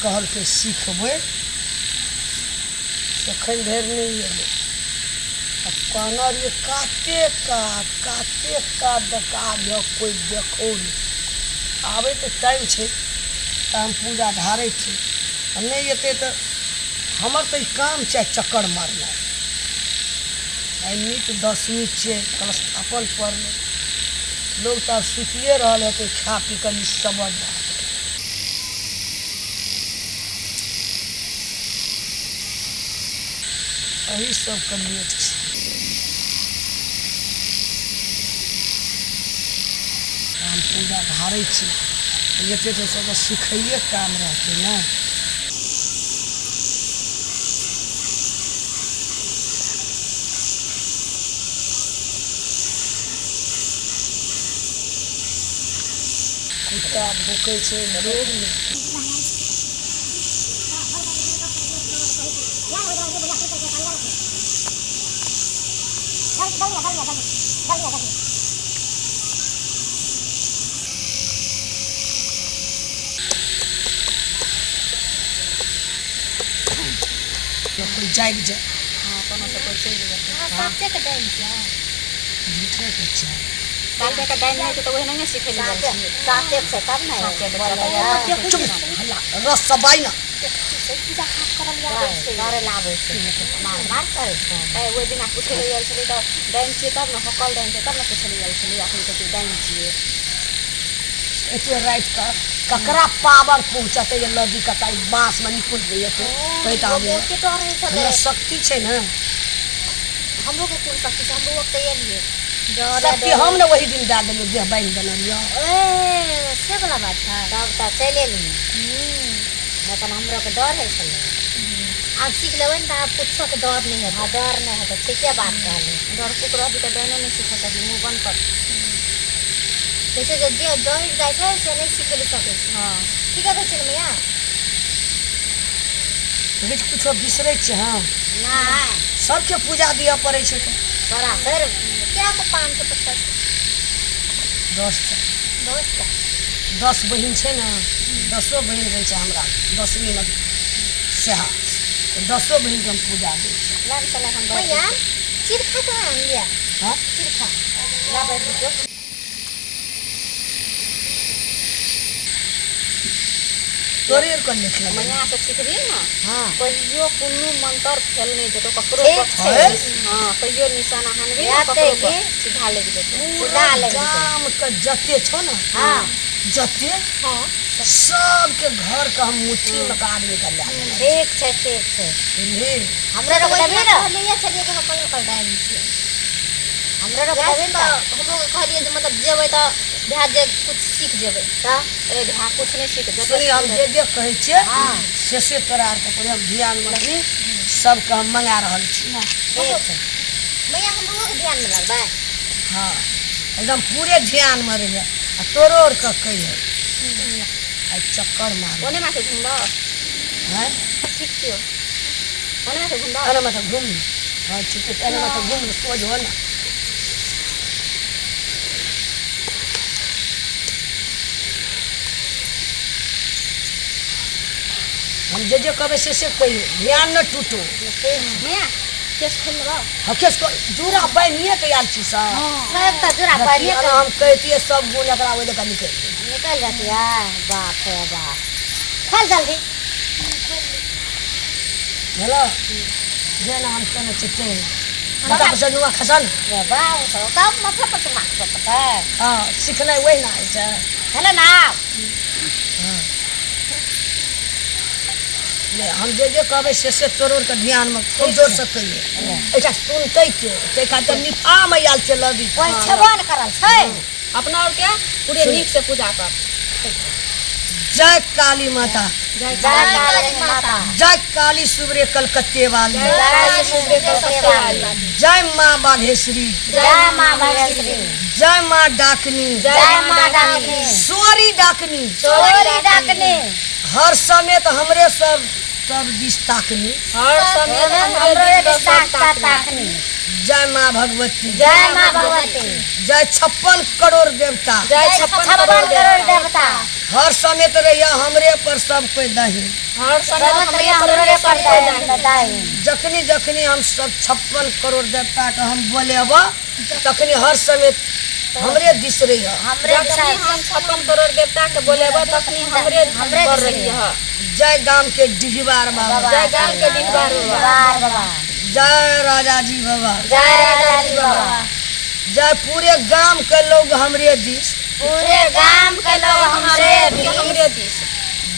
कहल के सीखबै तखन धरि नहीं एलै अब कहना रहिए काते कात डका जो कोई देखो नहीं आबे तो टाइम है तो हम पूजा धारे छी नहीं एते तो हमर तो काम चाहे चक्कर मारना आई नीत 10 मिनट छै कलस्थापन पर लोग तो सुतिए रहा है खा पी कर समझ यही सब के लेट छै हम पूजा धारे छी एते तो सब सिखाइए काम रहते ना कुत्ता भूखे छै लोग कोई जाग जाए कोनो से कोई चल जाए साथे के टाइम छै झूठे के छै साथे के टाइम नहीं तो वही नहीं सीखे ले साथे से तब नहीं साथे चुप हल्ला रस सबाई ना पूजा पाठ करल यार करे लावे से मार करे छै ओइ दिन पूछे ले आइल छली तो डाइन छी तब न हकल डाइन तब न पूछे ले आइल छली अपनी तो डाइन छी एते रात का ककरा पावर पहुंचते ये नदी कताई बांस में निकल गई तो पैदा हो के तो रहे सब हमरा शक्ति छै ना हम लोग के शक्ति से हम लोग तैयार लिए शक्ति हम ने वही दिन डाल देलिए देह बांध देलिए ए से वाला बात है तब त चले ली न त हमरो के डर है छले आप सीख लेबै न त आप कुछो के डर नहीं है डर नहीं है तो ठीके बात कहले डर कुकरा भी त डाइनो नहीं सीख सकी मुंह बंद कर जैसे जो डर जाय छै से नहीं सीख ले सके हां ठीक है बच्चे मैया बीच कुछो बिसरै छै हां नहीं सबके पूजा दिया पड़े छै तो बड़ा सर क्या को 500 पत्थर 10 बहिन छै ना 10 बहिन रहै छै हमरा 10वीं में सेहा 10 बहिन के हम पूजा दै छी लान चले हम मैया चिरखा तो आन लिया हां चिरखा ला बैठ दो तोरे कर लिख ले मैया से सीखबी ना हां कहियो कुन्नू मंत्र फेल नहीं देतो ककरो ठीक छै हां कहियो निशाना हनबी ना याद ककरो देगी। सीधा ले देतो सीधा ले गाम के जते छो ना हां जते हां सबके घर के हम मुट्ठी में काट निकल ला ठीक छै बुझली हमरा रो देबे ना ले चलिए के हम कर डाइन छी हमरा रो याद देबे तो ना हम लोग कहलिए जे मतलब जेबै त ध्यान जे कुछ सीख जेबै त ए ध्यान कुछ नहीं सीख सुनी हम जे कहै छियै हां से तोरा आर के पूरा ध्यान में रखनी सबके हम मंगा रहल छी ठीक छै मैया हम लोग के ध्यान में लगबै हाँ एकदम पूरे ध्यान में रहिए आ तोरो और के कहिए आ चक्कर मार ओने माथे घुम लो हैं ठीक छियो ओने माथे घुम लो अरे मत घूम हाँ ठीक है अरे मत घूम सोच हो ना हम जे कहबे से कहिए ध्यान न टूटो मैया केस खोल लो हकेस को दूरा बनिए के यार छी सब सब त जुरा देखिए पारिए ना हम कहतिए सब गुण एकरा ओइ देका निकल निकल जाती है बाप रे बाप खोल जल्दी हेलो जे ना हम कने चिते माता पर नुआ खसन रे बाप तो तब मतलब पर सुना सकता है हां सिखले वही ना है हेलो ना ले हम जे कहबे से तोरोर के ध्यान में खूब जोर से कहिए एटा सुनते के ते खातिर निफा में आयल छै लदी कोई छबन करल छै अपना और क्या पूरे नीक से पूजा कर जय काली माता जय जय काली माता जय काली सुबरे कलकत्ते वाली जय सुबरे कलकत्ते जय माँ बाघेश्वरी जय मां भगवती जय माँ डाकनी जय मां डाकनी सोरी डाकनी सोरी डाकनी हर समय तो हमरे सब दिश ताकनी हर समय हमरे दिशा ताकनी जय माँ भगवती जय मां भगवती जय 56 करोड़ देवता जय 56 करोड़ देवता हर समय तो रहिया हमरे पर सब कोई दही। हर समय सब हमरे हमरे पर पर दाई दाई जखनी जखनी हम सब 56 करोड़ देवता के हम बोलेब तखनी हर समय हमरे दिस रही है। हमरे जखनी हम 56 करोड़ देवता के बोलेबा तखनी हमरे हमरे कर दिस रही है। जय गाम के डिहबार बाबा, जय गाम के डिहबार बाबा, बाबा जय राजा जी बाबा, जय राजा जी बाबा, जय पूरे गांव के लोग हमरे दिस, पूरे गांव के लोग हमरे दिस।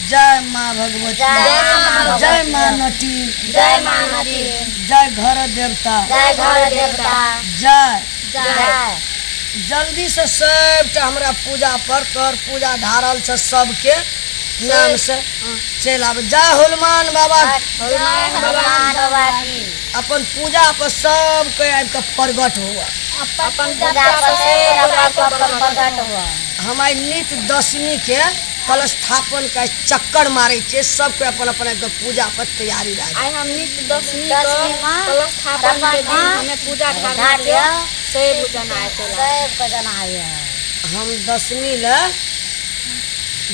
जय माँ भगवती, जय माँ जय माँ नटी, जय माँ नदी, जय घर देवता, जय घर देवता, जय जय जल्दी से सबटा हमरा पूजा पर तोहर पूजा धारल से सबके नाम से चल आवे। जय हनुमान बाबा, हनुमान बाबा की अपन पूजा पर सब कोई आबि के प्रगट हुआ। अपन पूजा पर से प्रकट हुआ। हमारी नित्य दशमी के कलश स्थापन का चक्कर मारे छे, सब कोई अपन अपन के पूजा पर तैयारी रहे। आई हम नित्य दशमी दशमी को माँ कलश स्थापन के दिन हमें पूजा ठाकुर के सब जना आए चला। सब को जना है। हम दशमी ले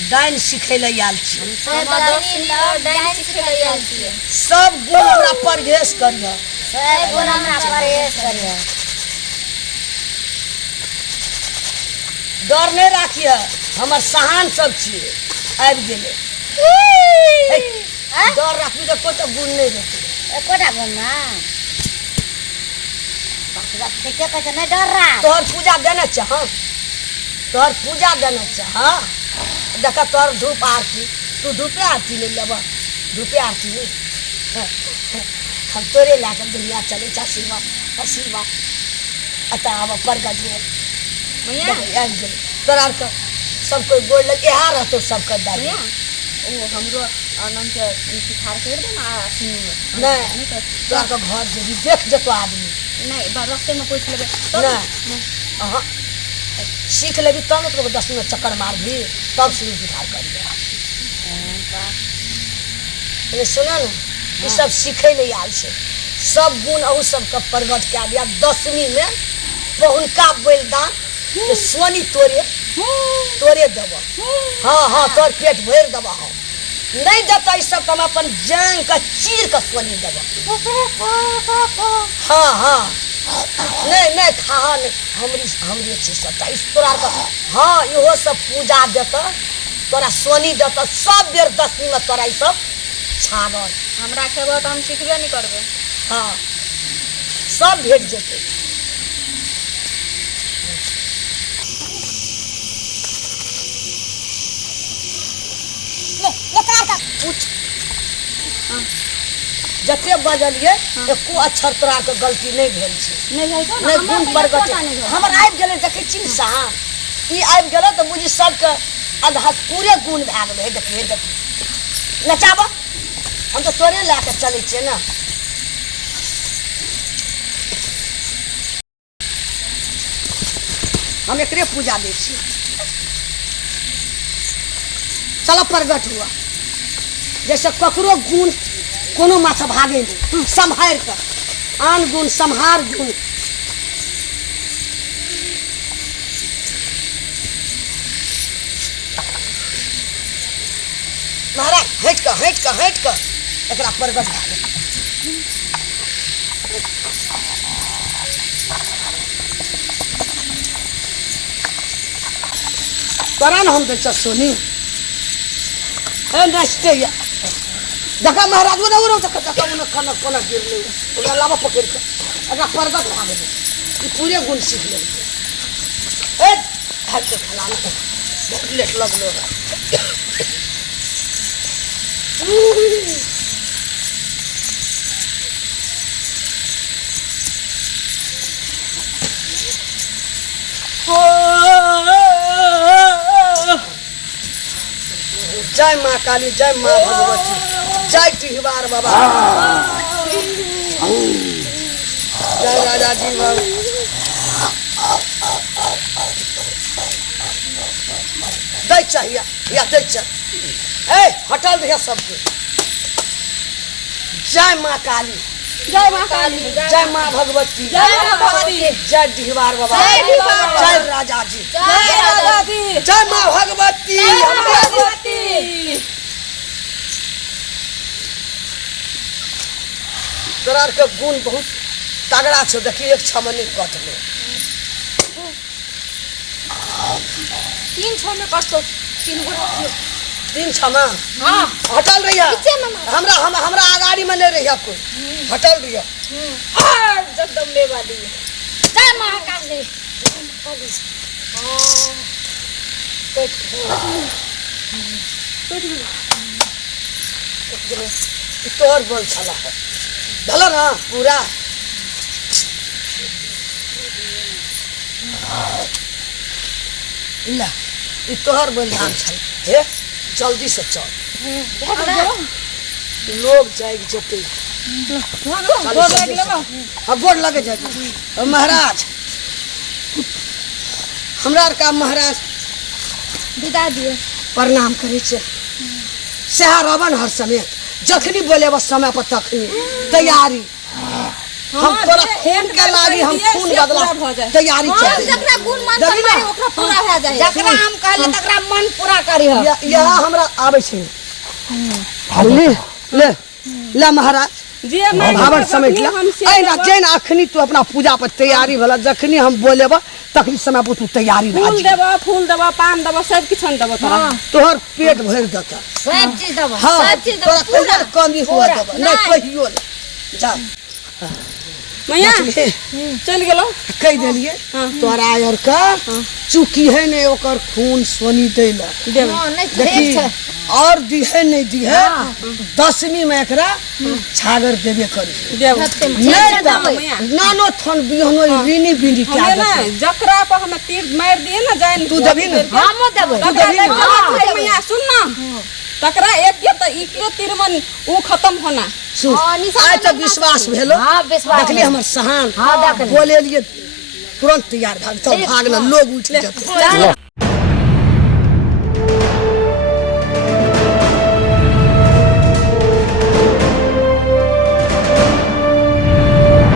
डाइन सिखे ले आयल छी। हम दशमी ला डांस सिखे ले आयल छियै। सब गुण हमरा परहेज करिए, सब गुण हमरा परहेज करिए। डर नहीं राखिए, हमर सहान सब छिए आबि गेले। डर राखी तो कोई गुण नहीं रहते। एकोटा गुण ना बात देखे कहते नहीं डर रहा। तोहर पूजा देना चाह, तोहर पूजा देना चाह। देखा तोहर धूप आरती, तू धूपे आरती ले लेब, धूपे आरती ले हम तोरे लाके दुनिया चले आशीर्वाद अतः आब प्रगट हुआ। भैया आबि गेल तोरा आरके सब कोई गोड़ लग इएह रहतौ सबके दाई। भैया ओ हमरो नाम के पिठार कर दे ना सिंह में। नहीं तोरा के घर जेबी देख जेतो आदमी। नहीं रास्ते में पूछ लेबे नहीं अहाँ सीख लेबी तब न तो 10 मिनट चक्कर मारबी तब शुरू पिठार करिए। ये सुना ना ये सब सीखे ले आयल छै, सब गुण अहू सबके प्रगट कए दिया। दशमी में पहुनका बलिदान के सोनी तोरे देब। हाँ हाँ तोर पेट भरि देब। हम नहीं देता ई सब हम अपन जान के चीर के सोनी देब। हाँ हाँ नहीं खा नहीं हमरी चीज सबटा इस तोरा के। हाँ इहो सब पूजा देता तोरा सोनी देता सब बेर दशमी में तोरा ई सब छागल। हमरा खेबो त हम सिखबे नहीं करबे। हाँ सब भेट जेतै। जते बजलिए एको अक्षर तोरा के गलती नहीं भेल छै। नहीं भाई नहीं गुण प्रगट हमर आबि गेलै देखै छी सहा ई आबि गेलै तऽ बुझी सबके आधा पूरे गुण भए गेलै। देखिए नचाबऽ हम तो तोरे लए के चलै छियै ने। हम एकरे पूजा दै छी। चलो प्रगट हुआ जैसे ककरो गुण कोनो माथा भागे नहीं, सम्हार कर आन गुण सम्हार गुण। महाराज हट कर एकरा प्रगट भए गेल। तोरा ने हम दै छ सोनी नाचते या देखा महाराज वो देखो देखा उन्हें खाना कोना गिर ले ओकरा लावा पकड़ के एकरा प्रगट भए गेल। ई पूरे गुण सीख ले ए भाग के खलाना बहुत लेट लगलो। जय माँ काली, जय माँ भगवती, जय टिहबार बाबा, जय राजा जी बाबा। दै चाहिए या दै चाहिए ए हटल रहे सबके। जय माँ काली, जय माँ काली, जय माँ भगवती, जय माँ भगवती, जय डिहवार बाबा, जय डिहवार बाबा, जय राजा जी, जय राजा जी, जय माँ भगवती। भगवती। तोरा के गुण बहुत तगड़ा छो। देखी एक छमनी कट लो। 3 छो में कट तो 3 गो रखियो। 3 छमा हां हटल रहिया। पीछे में हमरा आगाड़ी में नहीं रहिया कोई। हटल रहिया। जगदम्बे वाली। जय महाकाली। तोहर बोल छला है भला ना पूरा। ला ई तोहर बोल धान छल हे जल्दी से चल। लोग जाएगी जते अब बोर्ड लगे जाए। महाराज हमरा आर का महाराज विदा दियो। प्रणाम करे छे। सेहा रावण हर समय जखनी बोले बस समय पर तखनी तैयारी। हम तोरा खून के लागी हम खून बदला तैयारी चल। जकरा गुण मान सम्मान ओकरा पूरा हो जाए। जकरा हम कहले तकरा मन पूरा करी हो। यहाँ हमरा आवे छे। ले ले ले महाराज जे मैं भावर समेट ले। ऐ ना जैन अखनी तू अपना पूजा पर तैयारी भला जखनी हम बोलेबा तखनी समय पर तू तैयारी फूल देबा पान देबा सब किछ देबा तोरा। तोहर पेट भर देता सब चीज दबो। हाँ सब चीज तोरा दबो पूरा। कोई कमी हुआ देबा नहीं कहियो नहीं। जा मैया चल गेलो कह देलिए तोरा और का चुकी है ने ओकर खून सोनी देला। हां नहीं देखी ठीक है। और दी है नहीं दी है 10वीं में एकरा छागर देबे करी। देब नहीं तो नानो थन बिहनो रीनी बिंदी क्या हमें ना जकरा पर हम तीर मार दिए ना जान तू देबी ना हम देबो। मैया सुन ना तकरा एक के त इके तीर मन ऊ खत्म होना। सुन हाँ, निशान आज तो विश्वास भेलो। हां विश्वास। देखली हमर सहान हां देखली। बोले लिए तुरंत तैयार भाग तो भागना लोग उठ जाते।